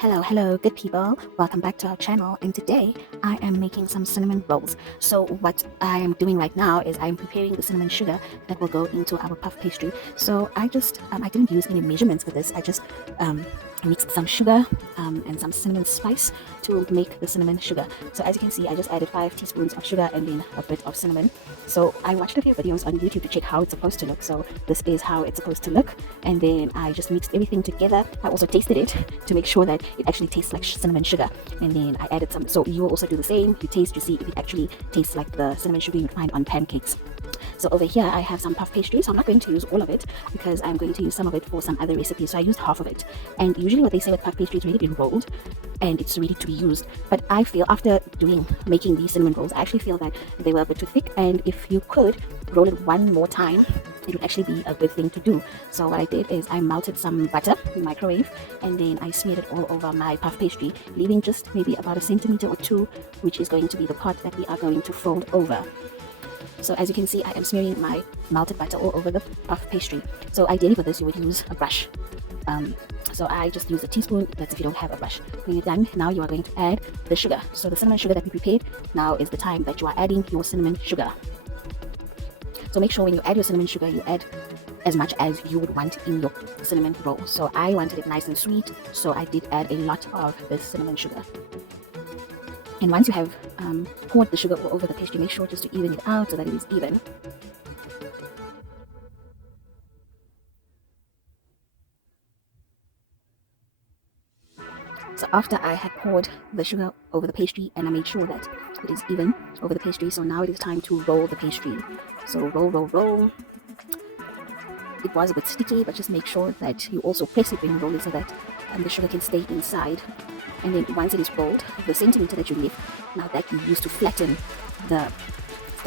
Hello, good people. Welcome back to our channel. And today I am making some cinnamon rolls. So what I am doing right now is I'm preparing the cinnamon sugar that will go into our puff pastry. So I didn't use any measurements for this. I just mixed some sugar and some cinnamon spice to make the cinnamon sugar. So as you can see, I just added 5 teaspoons of sugar and then a bit of cinnamon. So I watched a few videos on YouTube to check how it's supposed to look. So this is how it's supposed to look. And then I just mixed everything together. I also tasted it to make sure that it actually tastes like cinnamon sugar. And then I added some. So you will also do the same. You taste to see if it actually tastes like the cinnamon sugar you'd find on pancakes. So over here I have some puff pastry, so I'm not going to use all of it because I'm going to use some of it for some other recipes. So I used half of it, and usually what they say with puff pastry, it's already been rolled and it's ready to be used. But I feel after making these cinnamon rolls, I actually feel that they were a bit too thick, and if you could roll it one more time, it would actually be a good thing to do. So what I did is I melted some butter in the microwave, and then I smeared it all over my puff pastry, leaving just maybe about a centimeter or two, which is going to be the part that we are going to fold over. So as you can see, I am smearing my melted butter all over the puff pastry. So ideally for this, you would use a brush. So I just use a teaspoon. That's if you don't have a brush. When you're done, now you are going to add the sugar. So the cinnamon sugar that we prepared, now is the time that you are adding your cinnamon sugar. So make sure when you add your cinnamon sugar, you add as much as you would want in your cinnamon roll. So I wanted it nice and sweet, so I did add a lot of this cinnamon sugar. And once you have poured the sugar all over the pastry, make sure just to even it out so that it is even. So after I had poured the sugar over the pastry and I made sure that it is even over the pastry, so now it is time to roll the pastry. So roll. It was a bit sticky, but just make sure that you also press it when you roll it so that the sugar can stay inside. And then once it is rolled, the centimeter that you left, now that you use to flatten the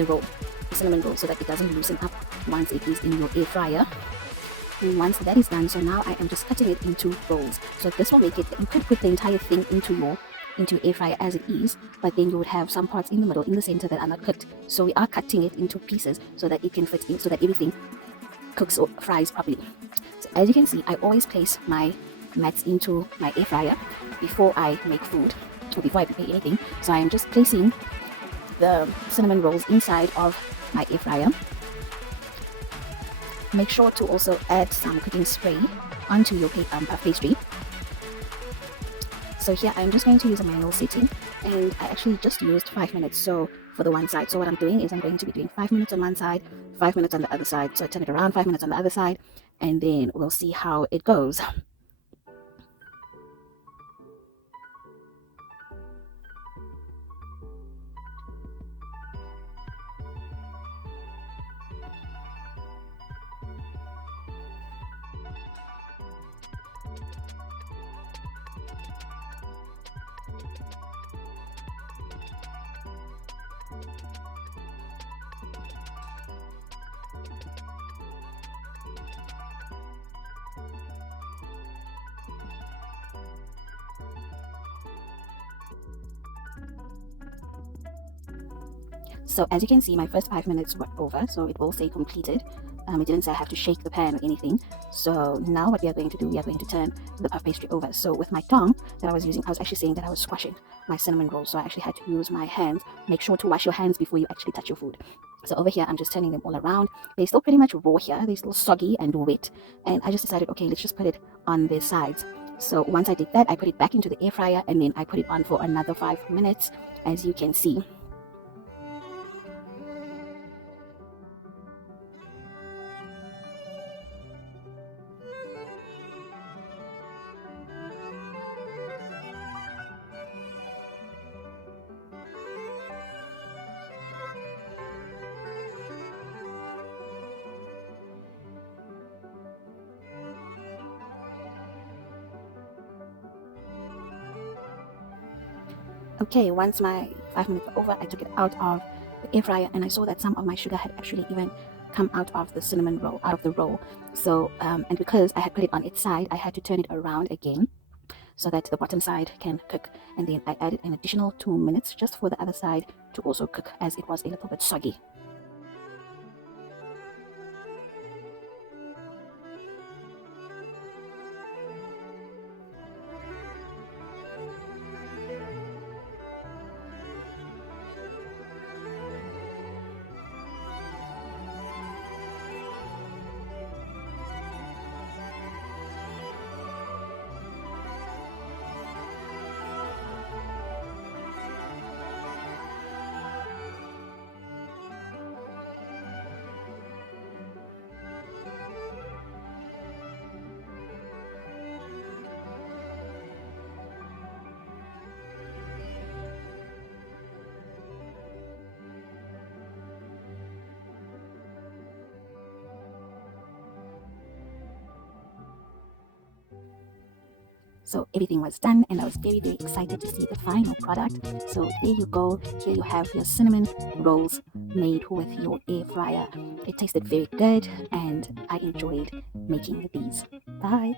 roll, the cinnamon roll, so that it doesn't loosen up once it is in your air fryer. And once that is done, so now I am just cutting it into rolls. So this will make it, you could put the entire thing into your air fryer as it is, but then you would have some parts in the middle, in the center, that are not cooked. So we are cutting it into pieces so that it can fit in, so that everything cooks or fries properly. So as you can see, I always place my mats into my air fryer before I make food or before I prepare anything. So I am just placing the cinnamon rolls inside of my air fryer. Make sure to also add some cooking spray onto your puff pastry. So here I'm just going to use a manual setting, and I actually just used 5 minutes so for the one side. So what I'm doing is I'm going to be doing 5 minutes on one side, 5 minutes on the other side. So I turn it around, 5 minutes on the other side, and then we'll see how it goes. So as you can see, my first 5 minutes were over, so it will say completed. It didn't say I have to shake the pan or anything. So now what we are going to do, we are going to turn the puff pastry over. So with my tongue that I was using, I was actually saying that I was squashing my cinnamon roll, so I actually had to use my hands. Make sure to wash your hands before you actually touch your food. So over here, I'm just turning them all around. They're still pretty much raw here. They're still soggy and wet. And I just decided, okay, let's just put it on their sides. So once I did that, I put it back into the air fryer, and then I put it on for another 5 minutes, as you can see. Okay, once my 5 minutes were over, I took it out of the air fryer, and I saw that some of my sugar had actually even come out of the cinnamon roll, out of the roll. So, and because I had put it on its side, I had to turn it around again so that the bottom side can cook. And then I added an additional 2 minutes just for the other side to also cook, as it was a little bit soggy. So everything was done, and I was very, very excited to see the final product. So there you go. Here you have your cinnamon rolls made with your air fryer. It tasted very good, and I enjoyed making these. Bye.